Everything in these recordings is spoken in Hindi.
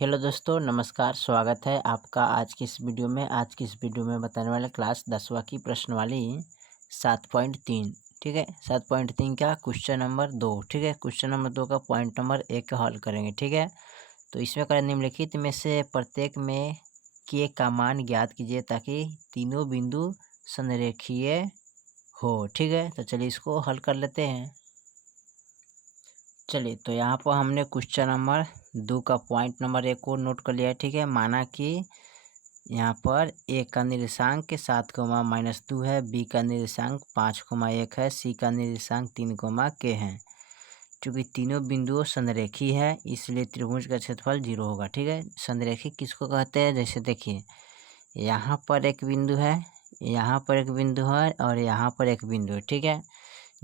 हेलो दोस्तों, नमस्कार। स्वागत है आपका आज की इस वीडियो में। आज की इस वीडियो में बताने वाले क्लास 10वीं की प्रश्नवाली 7.3। ठीक है, 7.3 का क्वेश्चन नंबर 2। ठीक है, क्वेश्चन नंबर 2 का पॉइंट नंबर 1 हल करेंगे। ठीक है, तो इसमें करें निम्नलिखित में से प्रत्येक में के का मान ज्ञात कीजिए ताकि तीनों बिंदु संरेखीय हो। ठीक है, तो चलिए इसको हल कर लेते हैं। चलिए, तो यहाँ पर हमने क्वेश्चन नंबर 2 का पॉइंट नंबर 1 को नोट कर लिया है। ठीक है, माना कि यहाँ पर ए का निर्देशांक 7, -2 है, बी का निर्देशांक 5, 1 है, सी का निर्देशांक 3, के है। चूँकि तीनों बिंदुओं संरेखी है इसलिए त्रिभुज का क्षेत्रफल 0 होगा। ठीक है, संरेखी किसको कहते हैं? जैसे देखिए, यहाँ पर एक बिंदु है, यहाँ पर एक बिंदु है और यहाँ पर एक बिंदु है। ठीक है,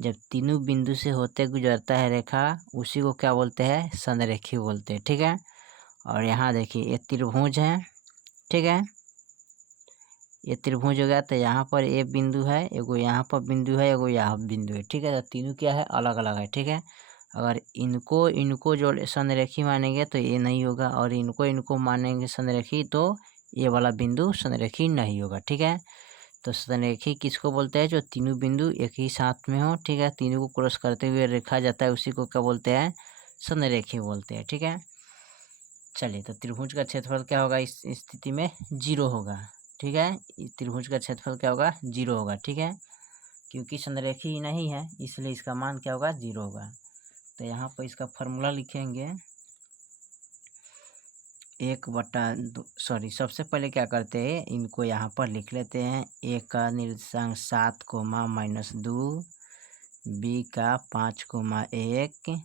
जब तीनों बिंदु से होते गुजरता है रेखा, उसी को क्या बोलते हैं? संरेखी बोलते हैं। ठीक है, और यहाँ देखिए ये त्रिभुज है। ठीक है, ये त्रिभुज हो गया, तो यहाँ पर ए बिंदु है, एगो यहाँ पर बिंदु है, एगो यहाँ बिंदु है। ठीक है, तो तीनों क्या है? अलग अलग है। ठीक है, अगर इनको जो संरेखी मानेंगे तो ये नहीं होगा, और इनको मानेंगे संरेखी तो ये वाला बिंदु संरेखी नहीं होगा। ठीक है, तो संरेखी किसको बोलते हैं? जो तीनों बिंदु एक ही साथ में हो। ठीक है, तीनों को क्रॉस करते हुए रेखा जाता है, उसी को क्या बोलते हैं? संरेखी बोलते हैं। ठीक है, चलिए, तो त्रिभुज का क्षेत्रफल क्या होगा? इस स्थिति में 0 होगा। ठीक है, त्रिभुज का क्षेत्रफल क्या होगा? 0 होगा। ठीक है, क्योंकि संरेखी ही नहीं है इसलिए इसका मान क्या होगा? 0 होगा। तो यहाँ पर इसका फॉर्मूला लिखेंगे 1/2। सॉरी, सबसे पहले क्या करते हैं, इनको यहाँ पर लिख लेते हैं। ए का निर्देशांक 7, -2, बी का 5, 1,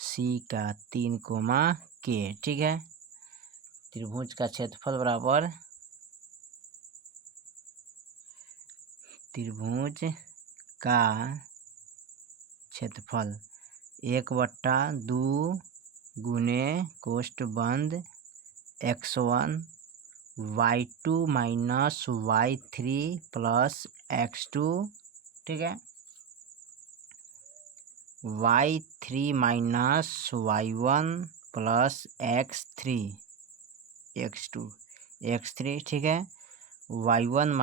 सी का 3, के। ठीक है, त्रिभुज का क्षेत्रफल बराबर त्रिभुज का क्षेत्रफल 1/2 गुने कोष्ठ बंद x1 y2 - y3 plus x2। ठीक है, y3 - y1 plus x3 x2 ठीक है, y1 -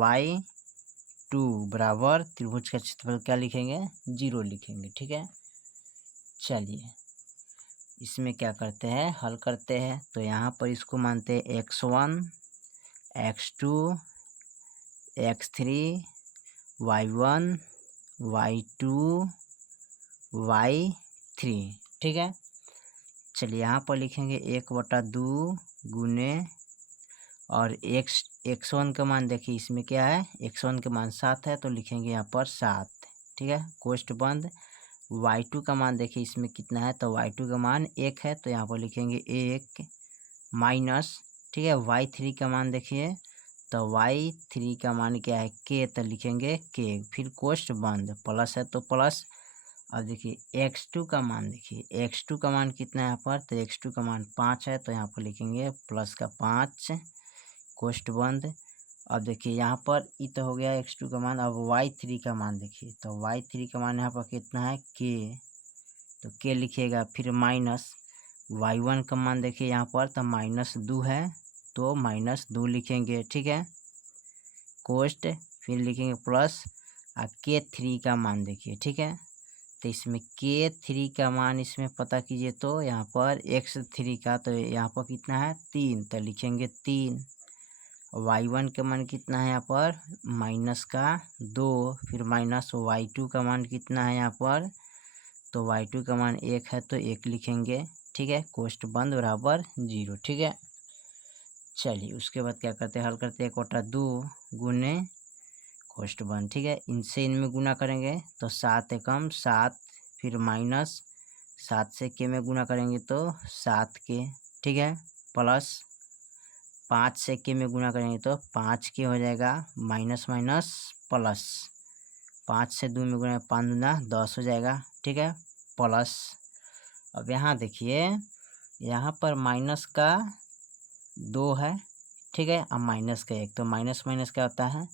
y2 बराबर त्रिभुज का क्षेत्रफल क्या लिखेंगे? 0 लिखेंगे। ठीक है, चलिए इसमें क्या करते हैं? हल करते हैं। तो यहाँ पर इसको मानते हैं x1 x2 x3 y1 y2 y3। ठीक है, चलिए यहाँ पर लिखेंगे 1/2 गुने, और x1 का मान देखिए इसमें क्या है? x1 का मान 7 है तो लिखेंगे यहाँ पर 7। ठीक है, कोष्ठ बंद। y2 का मान देखिए इसमें कितना है? तो y2 का मान 1 है तो यहाँ पर लिखेंगे 1 माइनस। ठीक है, y3 का मान देखिए, तो y3 का मान क्या है? k, तो लिखेंगे k, फिर कोष्ठ बंद, प्लस है तो प्लस। अब देखिए x2 का मान, देखिए x2 का मान कितना है यहाँ पर? तो x2 का मान 5 है तो यहाँ पर लिखेंगे प्लस का 5 कोष्ठ बंद। अब देखिए यहाँ पर ई तो हो गया x2 का मान। अब y3 का मान देखिए, तो y3 का मान यहाँ पर कितना है? k, तो k लिखिएगा, फिर माइनस y1 का मान देखिए यहाँ पर, तो -2 है तो -2 लिखेंगे। ठीक है, कोष्ठ, फिर लिखेंगे प्लस, k3 का मान देखिए। ठीक है, तो इसमें k3 का मान इसमें पता कीजिए, तो यहाँ पर x3 का, तो यहाँ पर कितना है? 3, तो लिखेंगे 3। y1 का मान कितना है यहाँ पर? -2, फिर माइनस y2 का मान कितना है यहाँ पर? तो y2 का मान 1 है तो 1 लिखेंगे। ठीक है, कोष्ठ बंद बराबर 0। ठीक है, चलिए उसके बाद क्या करते हैं? हल करते हैं। 1/2 गुने कोष्ठ बंद। ठीक है, इनसे इनमें गुना करेंगे तो 7 एकम 7, फिर माइनस 7 से के में गुना करेंगे तो 7 के। ठीक है, प्लस 5 से के में गुना करेंगे तो 5 के हो जाएगा, माइनस माइनस प्लस, 5 से 2 में गुना 5 दूना 10 हो जाएगा। ठीक है, प्लस। अब यहाँ देखिए, यहाँ पर माइनस का 2 है। ठीक है, अब माइनस का 1, तो माइनस माइनस क्या होता है?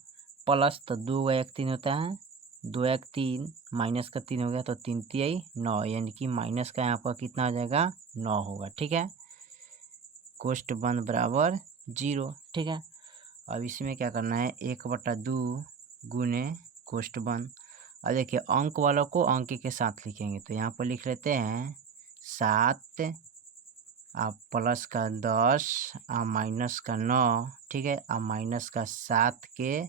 प्लस, तो 2 का 1 3 होता है, 2 1 3, माइनस का 3 हो गया तो 3 3 9, यानी कि माइनस का यहाँ पर कितना हो जाएगा? 9 होगा। ठीक है, कोष्ठ बंद बराबर 0। ठीक है, अब इसमें क्या करना है, 1/2 गुने कोष्ठ बंद। अब देखिए अंक वालों को अंक के साथ लिखेंगे, तो यहाँ पर लिख लेते हैं 7 आप प्लस का 10 आ माइनस का 9। ठीक है, आ माइनस का 7 के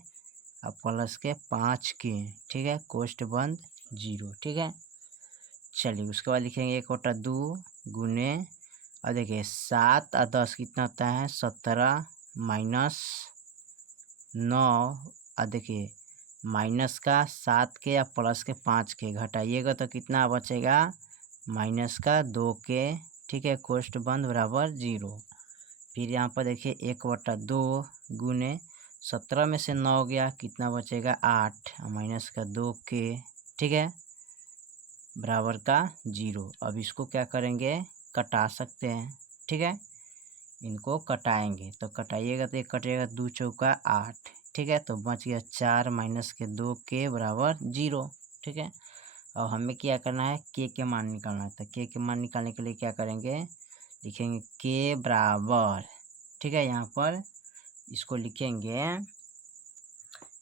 आ प्लस के 5 के। ठीक है, कोष्ठ बंद 0। ठीक है, चलिए उसके बाद लिखेंगे 1/2 गुने, और देखिए 7 और 10 कितना होता है 17 माइनस 9। और देखिए माइनस का 7 के या प्लस के 5 के घटाइएगा तो कितना बचेगा माइनस का 2 के। ठीक है, कोष्ठ बंद बराबर 0। फिर यहाँ पर देखिए 1/2 गुने 17 में से 9 गया कितना बचेगा 8 माइनस का 2 के। ठीक है, बराबर का 0। अब इसको क्या करेंगे, कटा सकते हैं। ठीक है, इनको कटाएंगे तो कटाइएगा तो एक कटेगा 2 चौका 8। ठीक है, तो बच गया 4 माइनस के 2 के बराबर 0। ठीक है, अब हमें क्या करना है, के मान निकालना है। तो के मान निकालने के लिए क्या करेंगे, लिखेंगे के बराबर। ठीक है, यहाँ पर इसको लिखेंगे,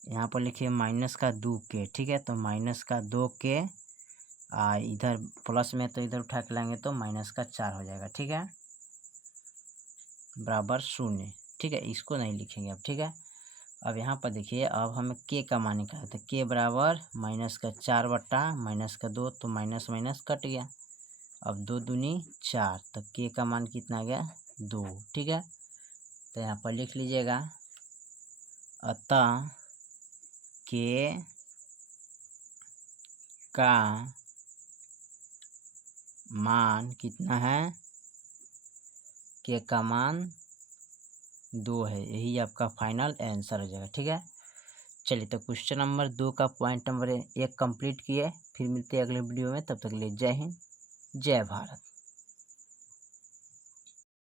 यहाँ पर लिखिए माइनस का 2 के। ठीक है, तो माइनस का 2 के इधर प्लस में तो इधर उठा के लाएंगे तो माइनस का 4 हो जाएगा। ठीक है, बराबर 0। ठीक है, इसको नहीं लिखेंगे अब। ठीक है, अब यहाँ पर देखिए अब हमें के का मान निकालना है, तो के बराबर माइनस का 4 बट्टा माइनस का 2, तो माइनस माइनस कट गया। अब 2 दूनी 4, तो के का मान कितना आ गया 2। ठीक है, तो यहाँ पर लिख लीजिएगा, अतः के का मान कितना है, के का मान 2 है। यही आपका फाइनल आंसर हो जाएगा। ठीक है, चलिए तो क्वेश्चन नंबर 2 का पॉइंट नंबर 1 कंप्लीट किए। फिर मिलते हैं अगले वीडियो में, तब तक के लिए जय हिंद जय भारत।